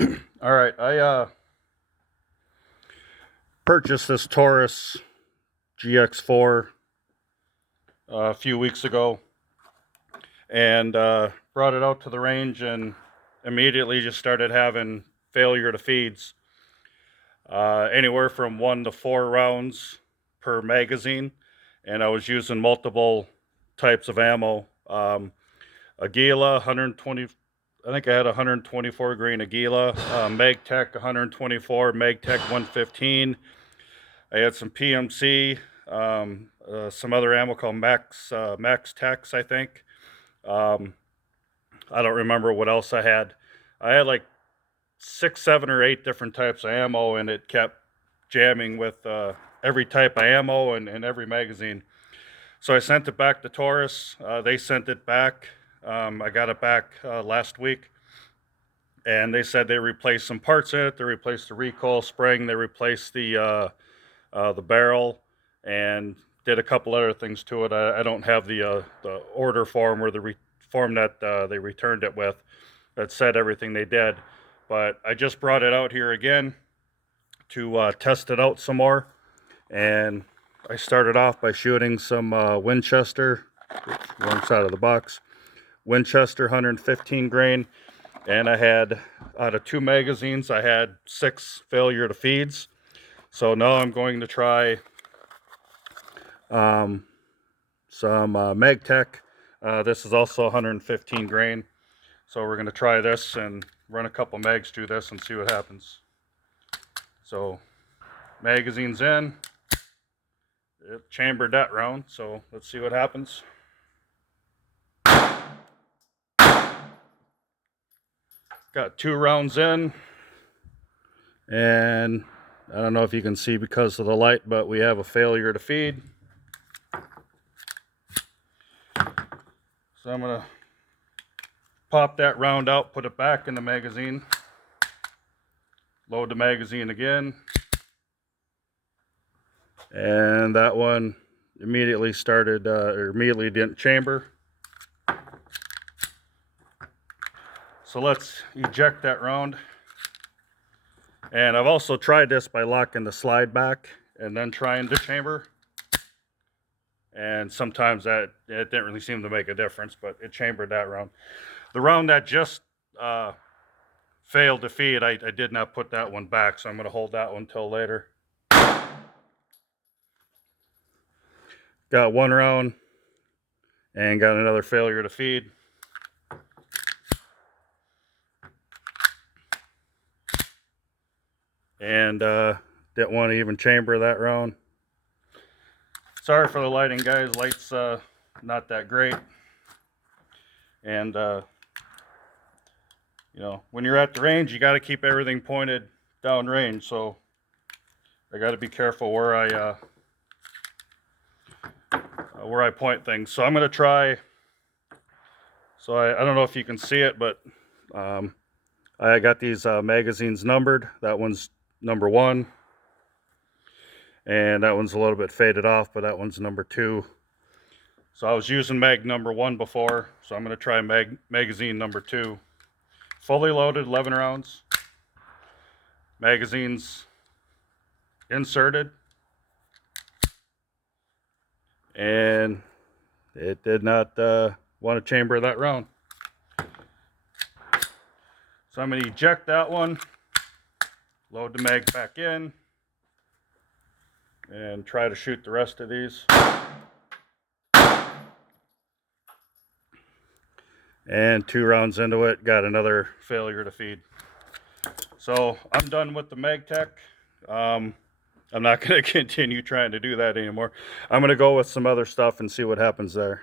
All right, I purchased this Taurus GX4 a few weeks ago, and brought it out to the range, and immediately just started having failure to feeds. Anywhere from 1 to 4 rounds per magazine, and I was using multiple types of ammo. Aguila 120. I think I had 124 grain Aguila, Magtech 124, Magtech 115. I had some PMC, some other ammo called Magtech, I think. I don't remember what else I had. I had like 6, 7, or 8 different types of ammo, and it kept jamming with every type of ammo and every magazine. So I sent it back to Taurus. They sent it back. I got it back last week, and they said they replaced some parts in it. They replaced the recoil spring. They replaced the barrel, and did a couple other things to it. I don't have the order form or the form that they returned it with that said everything they did. But I just brought it out here again to test it out some more. And I started off by shooting some Winchester, wrong side of the box, Winchester 115 grain. And I had, out of 2 magazines, I had 6 failure to feeds. So now I'm going to try some Magtech. This is also 115 grain. So we're going to try this and run a couple mags through this and see what happens. So magazine's in. It chambered that round, so let's see what happens. Got 2 rounds in, and I don't know if you can see because of the light, but we have a failure to feed. So I'm gonna pop that round out, put it back in the magazine, load the magazine again, and that one immediately started, or immediately didn't chamber. So let's eject that round. And I've also tried this by locking the slide back and then trying to chamber. And sometimes it didn't really seem to make a difference, but it chambered that round. The round that just failed to feed, I did not put that one back, so I'm going to hold that one till later. Got 1 round and got another failure to feed. And didn't want to even chamber that round. Sorry for the lighting, guys. Light's not that great. And you know, when you're at the range, you got to keep everything pointed down range. So I got to be careful where I point things. So I'm going to try. So I don't know if you can see it, but I got these magazines numbered. That one's number 1. And that one's a little bit faded off, but that one's number 2. So I was using mag number 1 before, so I'm going to try magazine number 2. Fully loaded, 11 rounds. Magazines inserted. And it did not want to chamber that round. So I'm going to eject that one, load the mag back in, and try to shoot the rest of these. And 2 rounds into it, got another failure to feed. So I'm done with the Magtech. I'm not going to continue trying to do that anymore. I'm going to go with some other stuff and see what happens there.